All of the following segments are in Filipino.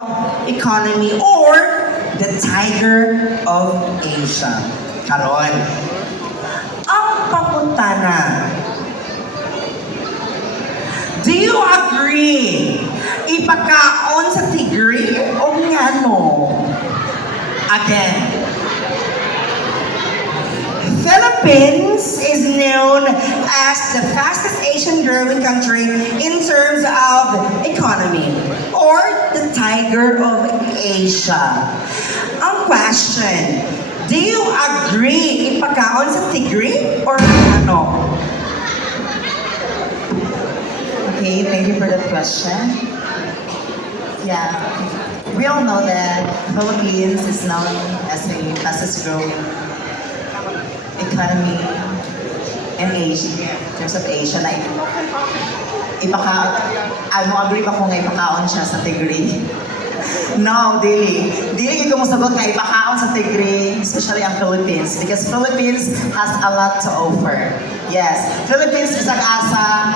economy or the Tiger of Asia. Karon, ang pangutana, do you agree ipakaon sa tigre o ngano? Again, Philippines is known as the fastest Asian growing country in terms of economy, or the Tiger of Asia. Ang question, do you agree ipakaon sa tigre or ano? Okay, thank you for that question. Yeah, we all know that Philippines is known as the fastest growing economy in Asia, in terms of Asia. Like, agree ba kung ipakaon siya sa tigre? No, dili. Dili ko mo sagot nga ipakaon sa tigre, especially ang Philippines, because Philippines has a lot to offer. Yes, Philippines is asa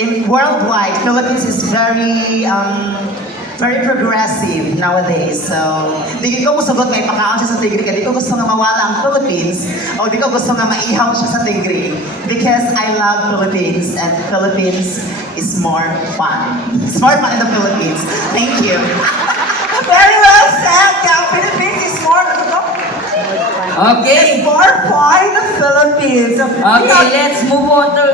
in worldwide. Philippines is very progressive nowadays. So, di ko gusto nga ipakaon siya sa tigre, kaya di ko gusto nga mawala ang Philippines, o di ko gusto nga maihaw siya sa tigre, because I love Philippines, and Philippines is more fun. It's more fun in the Philippines. Thank you. Very well said. The Philippines is more, Okay. more fun in the Philippines. Okay, let's move on to